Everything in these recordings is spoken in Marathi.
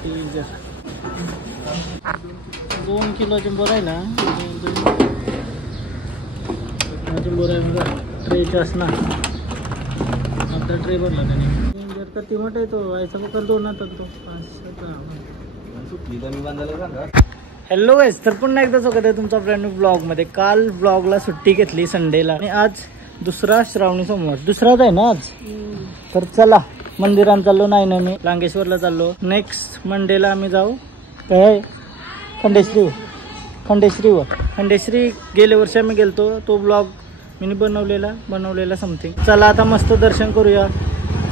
2 किलो चिंबोरा आहे ना, चिंबोरा आहे बघा ट्रेचा असणार. आता ट्रे भरला त्याने जर तर तिमट आहे तो व्हायचा बघा 2 आता तो 5. हॅलो गाईज, तर पुन्हा एकदा स्वागत आहे तुमचा ब्रँड न्यू ब्लॉगमध्ये. काल ब्लॉगला सुट्टी घेतली संडेला आणि आज दुसरा श्रावणी सोमवार, दुसराच आहे ना आज. तर चला मंदिरात चाललो, नाही मी लांगेश्वरला चाललो. नेक्स्ट मंडेला आम्ही जाऊ काय खंडेश्री गेल्या वर्षी आम्ही गेलतो, तो ब्लॉग मी बनवलेला समथिंग. चला आता मस्त दर्शन करूया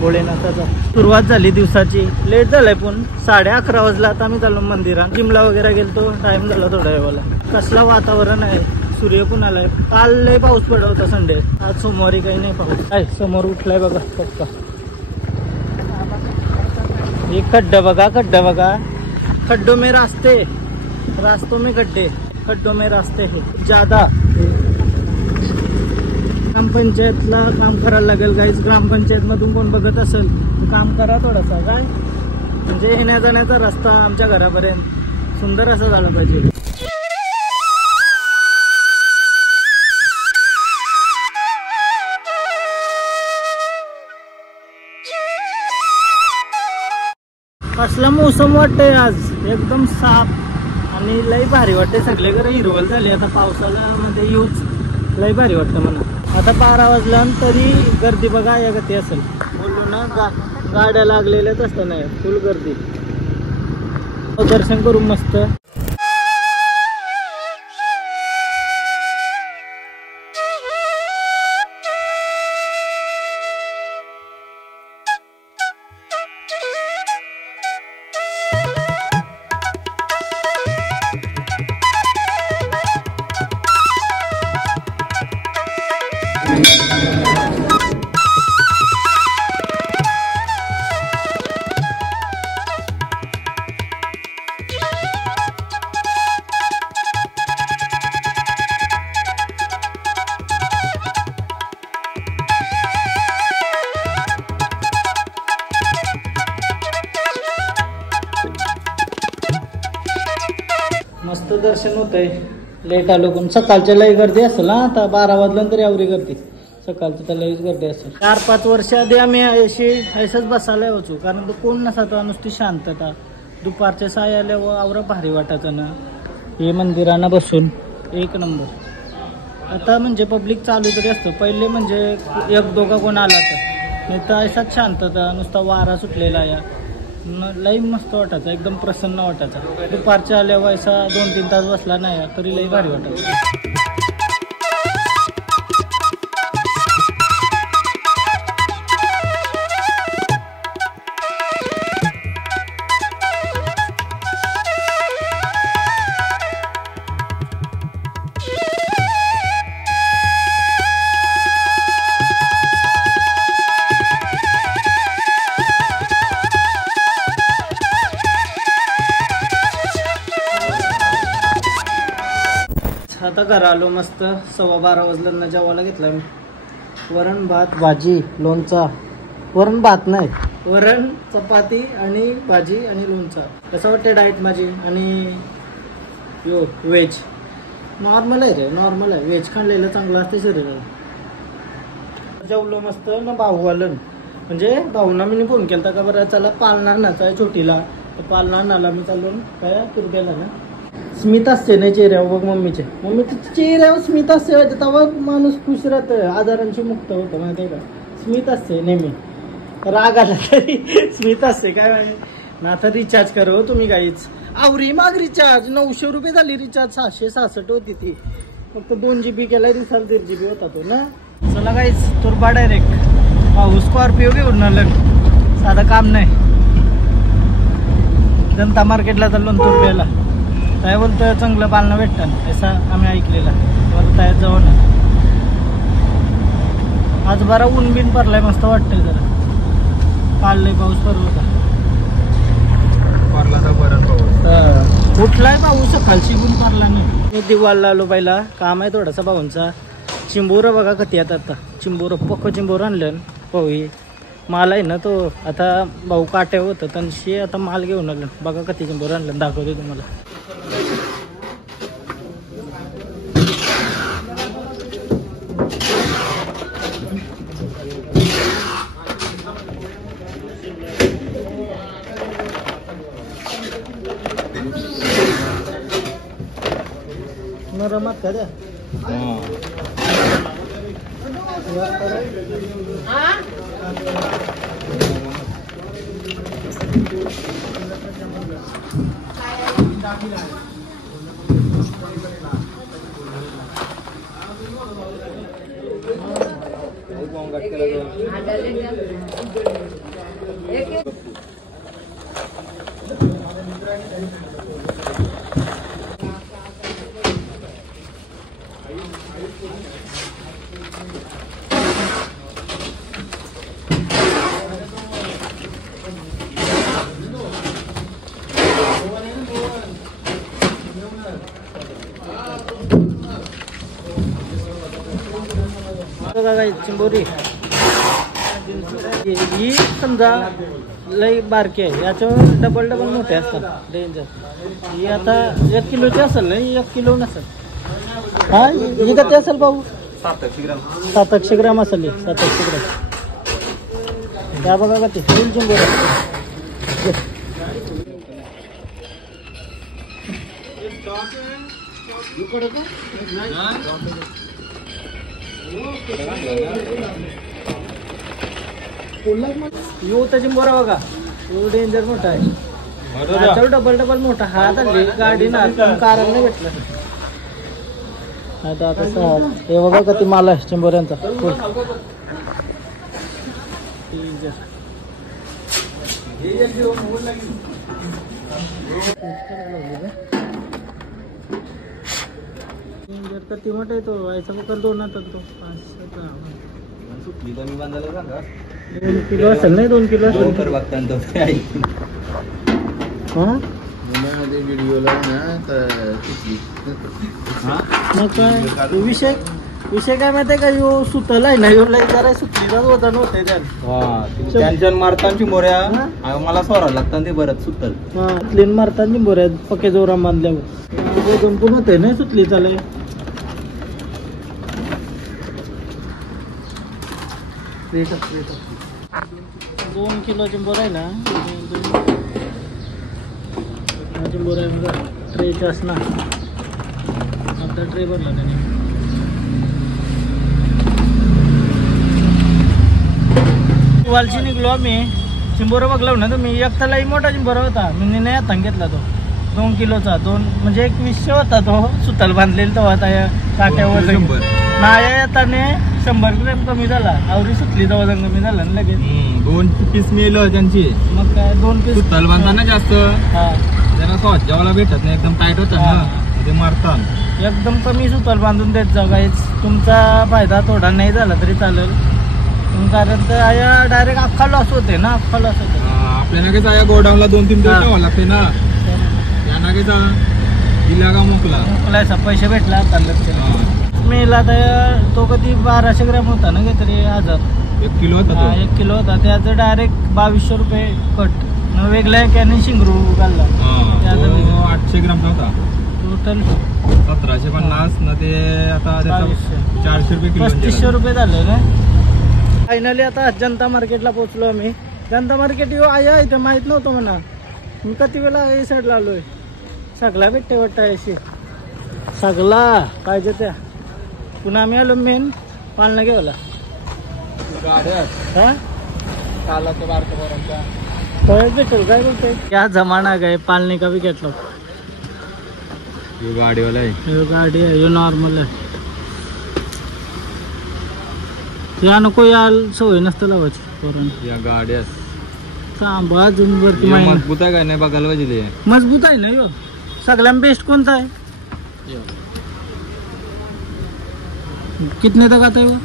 भोलेनाथाचा. सुरुवात झाली दिवसाची, लेट झालाय पण 11:30 वाजला. आता आम्ही चाललो मंदिरात. जिमला वगैरे गेलतो, टाइम झाला थोड्या वेळेला. कसला वातावरण आहे, सूर्य पण आलाय. काल लय पाऊस पडत होता संडे, आज सोमवारी काही नाही पाऊस आहे. समोर उठलाय बघा पक्का. एक खड्डा बघा, खड्डों में रास्तों में गड्ढे, खड्डों में रास्ते है ज्यादा. ग्रामपंचायतला काम करायला लागेल गाईज. ग्रामपंचायत मधून कोण बघत असेल काम करा थोडासा, काय म्हणजे येण्या जाण्याचा रस्ता आमच्या घरापर्यंत सुंदर असा झाला पाहिजे. कसला मोसम वाटतंय आज, एकदम साफ आणि लय भारी वाटते. सगळे घर हिरवल झाले आता पावसाळ्यामध्ये यूज, लय भारी वाटतं मला. आता 12 वाजला तरी गर्दी बघा या गती असेल. बोललो ना गाड्या लागलेल्याच असतात, नाही फुल गर्दी. दर्शन करू मस्त. मस्त दर्शन होतंय. लेट आलो पण सकाळच्या लई गर्दी असेल ना. आता 12 वाजल्यानंतर एवढी गर्दी, सकाळची तर लईच गर्दी असेल. 4-5 वर्ष आधी आम्ही ऐसच बसायला यायचो, कारण तो कोण नसायचा, नुसती शांतता. दुपारच्या 6 आल्यावर आवरा भारी वाटायचं ना हे मंदिरांना बसून, एक नंबर. आता म्हणजे पब्लिक चालू तरी असतं, पहिले म्हणजे 1-2 कोण आला तर, नाही तर ऐसाच शांतता, नुसता वारा सुटलेला या. लई मस्त वाटायचं, एकदम प्रसन्न वाटायचं. दुपारच्या आल्यावर असा 2-3 तास बसला नाही तरी लई भारी वाटायचं. आता घरा आलो मस्त. 12:15 वाजल्यानं जेवायला घेतला मी. वरण भात भाजी लोणचा, वरण भात नाही, वरण चपाती आणि भाजी आणि लोणचा. कसं वाटते डाएट माझी. आणि यो व्हेज नॉर्मल आहे रे, नॉर्मल आहे. व्हेज खाल्लेलं चांगलं असते शरीराला. जेवलो मस्त ना. भाऊ आलं म्हणजे भाऊना मी फोन केला का बरं चला पालणार नाचा छोटीला, तर पालणार नाला मी चाललो काय तुरग्याला ना. स्मित असते नाही चेहऱ्यावर बघ, मम्मीच्या चेहऱ्यावर स्मित असते, तेव्हा माणूस खुश राहतं, आजारांशी मुक्त होतं माहिती आहे का. स्मित असते नेहमी, राग आला तरी स्मित असते. काय ना आता रिचार्ज करो तुम्ही काहीच आवरी माग रिचार्ज. 900 रुपये झाली रिचार्ज, 666 होती ती. फक्त 2 GB केला, दिवसाला 1.5 GB होता तो ना. चला काहीच तुरबा डायरेक्ट भाऊ स्कॉर्पिओ घेऊन आलं, साधं काम नाही. जनता मार्केटला चाललो तुरब्याला. काय बोलतोय चांगलं पालणं भेटतं असं आम्ही ऐकलेलं. त्यात जाऊ ना. आज बरा ऊन बिन पडलाय, मस्त वाटतंय जरा. काल लय पाऊस पडला होता. उठलाय पाऊस सकाळची, ऊन पडला नाही. मी दिवाळला आलो पहिला, काम आहे थोडासा भाऊंचा. चिंबोरं बघा कधी आता चिंबोरं पक्क चिंबोरं आणलं. पोहे माल आहे ना तो आता भाऊ काट्या होतं त्यांशी आता माल घेऊन आलं बघा किती चिंबोर आणलं दाखवतो तुम्हाला. नरमात का द्या चिंबोरी ही समजा लई बारकी आहे याच्यावर डबल मोठे असतात डेंजर. ही आता 1 किलोची असेल ना, 1 किलो नसेल. हा ही किती असेल भाऊ? 700 ग्राम. 700 ग्राम असेल. 700 ग्राम त्या बघा का ते फुल चिंबोरी. यो त्याची मोरा बघा यो डेंजर मोठा आहे. डबल मोठा हात आली गाडी ना कारण नाही भेटलं. आता हे बघा का ती माल आहे चिंबोऱ्यांचा फुल ती मोठा आहे तो व्हायचा पकड 2 हातात तो 2 किलो असेल नाही. 2 किलो मग काय विषय काय माहिती आहे का? यो सुतल आहे ना, यो लई जरा सुतलीलाच वजन होते त्यांच्या मारतांची मोऱ्या मला सोरा लागतात ते बरंच सुतल. हा क्लीन मारताना मोऱ्या पक्के जोरा बांधल्यावर वजन पण होते ना सुतली चालय. दोन किलो चिंबोर आहे ना, चिंबोर आहे बघा ट्रेचे असणार. आता ट्रे भरला त्याने. वालची निघलो आम्ही चिंबोरा बघलो ना तुम्ही. एक तर लई मोठा चिंबोरा होता, मी नाही आता घेतला तो 2 किलोचा. 2 म्हणजे 2100 होता तो सुतल बांधलेला तो आता काट्यावर. माझ्या येताने 100 ग्रॅम कमी झाला. आवरी सुतली वजन कमी झाला ना लगेच. 2 पीस मिळलं त्यांची. मग काय 2 पीस सुतल बांधताना जास्त त्यांना सहज जेवायला भेटत नाही, एकदम टाईट होतं ना ते मारतात. एकदम कमी सुतल बांधून देत जाऊ गाईच. तुमचा फायदा थोडा नाही झाला तरी चालेल, कारण डायरेक्ट अख्खा लॉस होते ना. अख्खा लॉस होते आपल्याला काय या गोडाऊनला 2-3 दिवस ठेवावं लागते ना. त्यांना काय दिला का मोकलायचा पैसे भेटला मेला. तो कधी 1200 ग्रॅम होता ना काहीतरी 1 किलो होता. 1 किलो होता त्याचं डायरेक्ट 2200 रुपये कट. वेगळ्या कॅने शिंगरू घालला. 800 ग्रामचा होता टोटल 1750 ना. ते आता 400 रुपये किलो 3500 रुपये झाले ना. फायनली आता जनता मार्केटला पोहोचलो आम्ही. जनता मार्केट आहे इथे माहित नव्हतं म्हणा. मी किती वेळा या साईडला आलोय. सगळा भेटते वाटतं अशी सगळा पाहिजे त्या. पुन्हा आम्ही आलो मेन पालना घेवला. भेटेल काय बोलते या जमाना गए पालने का भी घेतलो. गाडीवाला आहे. गाडी आहे यो नॉर्मल आहे. या नको या सवय नसतं लावायची पोरांना. या गाड्या सांभाळ अजून वरती मजबूत आहे काय नाही बघायला पाहिजे. मजबूत आहे ना यो. सगळ्यात बेस्ट कोणता आहे? कितने तक आता है वो?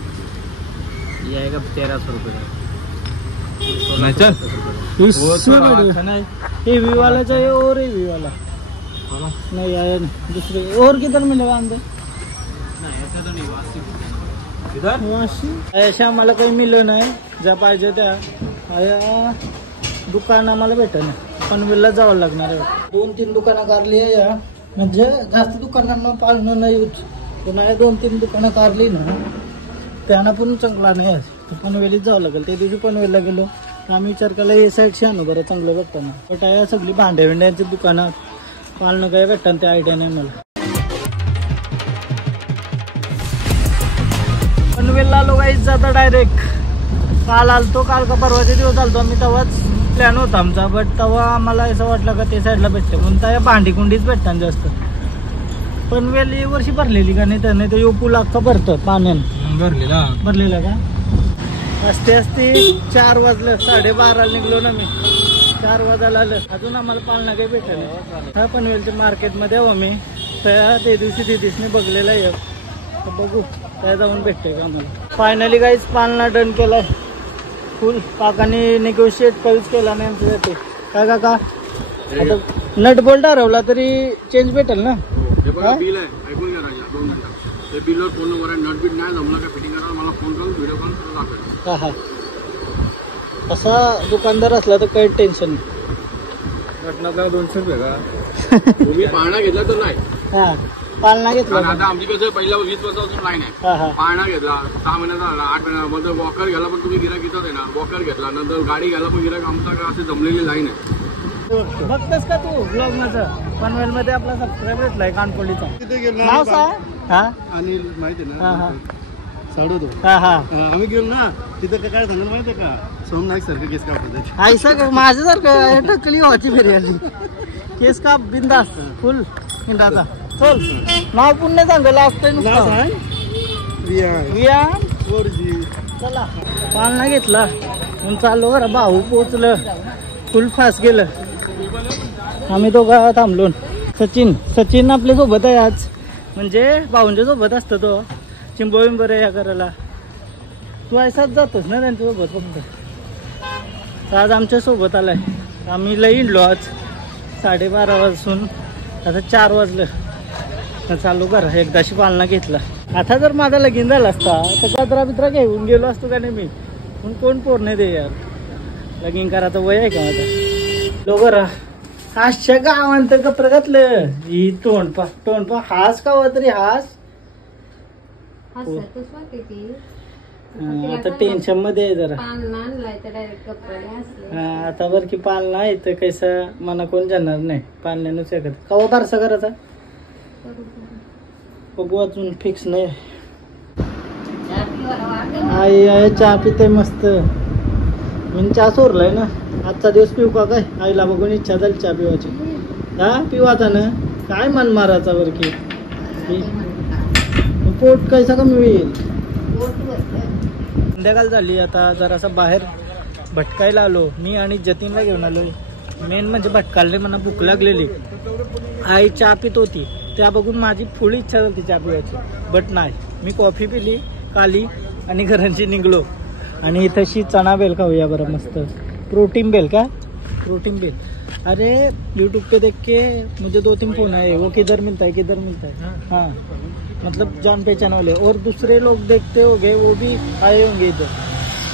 ये आएगा 1300 रुपये. हेवी वाला चाहिए और हेवी वाला नहीं आया दूसरे. और किधर मिलेगा अंदर? ऐसा तो नहीं ऐसा आम्हाला काही मिळलं नाही ज्या पाहिजे त्या. या दुकान आम्हाला भेटेल ना, पनवेलला जावं लागणार आहे. 2-3 दुकानं कारली आहे या, म्हणजे जास्त दुकानांना पाळणं नाही होत. पुन्हा 2-3 दुकानं कारली ना त्यांना पण चांगला नाही आहे, पनवेलीत जावं लागेल. त्या दिवशी पनवेलला गेलो तर आम्ही विचार केला हे साईडशी आणू बरं चांगलं भेटतं ना. बट आहे सगळी भांड्या विंड्यांची दुकानं, पाळणं काय भेटतं ते आयडिया नाही मला. पनवेलला आलो काहीच जाता डायरेक्ट. काल आलतो, काल का परवाच्या दिवस आलतो आम्ही, तेव्हाच प्लॅन होता आमचा. बट तेव्हा आम्हाला असं वाटलं का ते साईडला भेटते म्हणून त्या भांडी कुंडीच भेटतात जास्त. पनवेल ही वर्षी भरलेली का नाही, त्याने ते यो पूल अख्खा भरतं पाण्यानं. भरलेला का असते 4 वाजलं, 12:30 निघलो ना मी, 4 वाजायला आलं. अजून आम्हाला पाळणा काही भेटलं नाही. ह्या पनवेलच्या मार्केटमध्ये आहो आम्ही, त्या दिवशीने बघलेला आहे. तर बघू त्या जाऊन भेटते का आम्हाला. फायनली काहीच पाळणा डन केलाय फुल. काकाने निगोशिएट काहीच केला नाही आमच्यासाठी. काय काका आता नट बोल्ट हरवला तरी चेंज भेटेल ना? बिल आहे, ऐकून घ्या राजा, 2 मिनिटं. ते बिलवर फोन नंबर आहे, नट बीट नाही जमला का फिटिंग करा, मला फोन करून व्हिडिओ कॉल करून दाखवेल. हा हा, असा दुकानदार असला तर काही टेन्शन नाही. घटना 200 रुपये का तुम्ही पाळणा घेतला तर नाही. हा पाळणा घेतला आता आमची कसं पहिला 20 वर्षापासून लाईन आहे. हा हा, पाळणा घेतला 6 महिन्याचा झाला, 8 महिन्यामध्ये वॉकर घ्यायला पण तुम्ही गिराक इथंच आहे ना. वॉकर घेतला नंतर गाडी घ्यायला पण गिराक आमचा का असे जमलेली लाईन आहे. बघतस का तू ब्लॉग माझं? पनवेल मध्ये आपला सबस्क्राईबर भेटलाय कानपोलीचा. नाव सांग. हा अनिल माहिती हा हा साडू तो. हा हा, आम्ही गेलो ना तिथं काय सांगितलं माहितीये का, सोमनाथ सारखं केस कापतात. ऐसा माझ्यासारखं टकली व्हायची फेरी केस का बिंदास फुल बिंदाचा. चल नाव पुण्य सांगलं असतंय नुसतं. चला पाळणा घेतला म्हणून चाललो बरं. भाऊ पोचलं, फुल फास्ट गेलं. आम्ही दोघं थांबलो. सचिन आपल्या सोबत आहे आज, म्हणजे भाऊंच्या सोबत असतो तो. चिंबोबिंबर या करायला तू ऐसाच जातोस ना त्यांच्यासोबत फक्त. तर आज आमच्या सोबत आलाय. आम्ही लई हिंडलो आज 12:30 वाजून, आता 4 वाजलं. तर चालू करा एकदाशी पाळणा घेतला. आता जर माझा लगीन झाला असता तर गजरा बिद्रा घेऊन गेलो असतो का नाही मी. पण कोण पोर नाही दे यार, लगीन करायचं वय आहे का माझा. लोकरा हासच्या गावांत कपडे घातलं ही तोंडपा हास का हो तरी हास. आता टेन्शन मध्ये आहे जरा. आता बरं की पाळणा आहे तर कैसा मना कोण जाणार नाही. पाळण्यानंच एकत कवा बारसा करायचा बघू, अजून फिक्स नाही. आई चहा पिते मस्त. मी चहा सोरलाय ना, आजचा दिवस पिऊ का काय. आईला बघून इच्छा झाली चहा पिवायची. हा पिवाचा ना, काय मन मारायचा बरं की. पोट कैसा कमी होईल. संध्याकाळ झाली, आता जरासा बाहेर भटकायला आलो. मी आणि जतीनला घेऊन आलो. मेन म्हणजे भटकायला मला भूक लागलेली. आई चहा पित होती, त्या बघून माझी फुल इच्छा झाली चहा पिवायची. बट नाही, मी कॉफी पिली काली आणि घरांची निघलो. आणि इथंशी चना बेल खाऊया बरं मस्त. प्रोटीन बेल का, प्रोटीन बेल. अरे यूट्यूब पे देख के मुझे 2-3 फोन आए, वो किधर मिलता है. हाँ मतलब जान पहचान वाले. और दूसरे लोग देखते होंगे, वो भी आए होंगे इधर.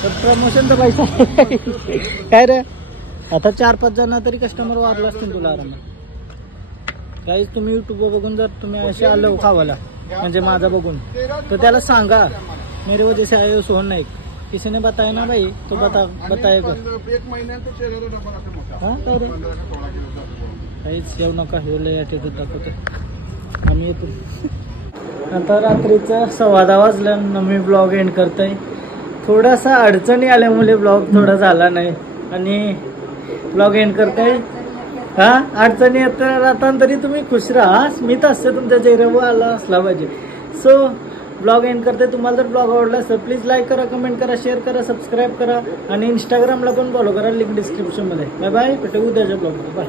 तर प्रमोशन तर पैसा काय रे. आता 4-5 जण तरी कस्टमर वाढला असतील तुला आरामात. काहीच तुम्ही यूट्यूबवर बघून जर तुम्ही असे आलो खावाला म्हणजे माझा बघून, तर त्याला सांगा मेरे वजह से आए हो सोहन नाईक. किसी ने बताया ना भाई तो बताएगा. हाँ रे काहीच येऊ नका, हे लय आठवत दाखवतो आम्ही येतो. आता रात्रीचं 10:15 वाजल्यानं मी ब्लॉग एंड करतोय. थोडासा अडचणी आल्यामुळे ब्लॉग थोडा झाला नाही आणि ब्लॉग एंड करतोय. हा अडचणी राहता तरी तुम्ही खुश राहा. स्मित असते तुमच्या चेहऱ्यावर आला असला पाहिजे. सो ब्लॉग एंड करते. तुम्हाला जर ब्लॉग आवडला असेल प्लीज लाईक करा, कमेंट करा, शेअर करा, सबस्क्राईब करा आणि इंस्टाग्रामला पण फॉलो करा. लिंक डिस्क्रिप्शनमध्ये. बाय बाय, भेटू उद्याच्या ब्लॉगमध्ये. बाय.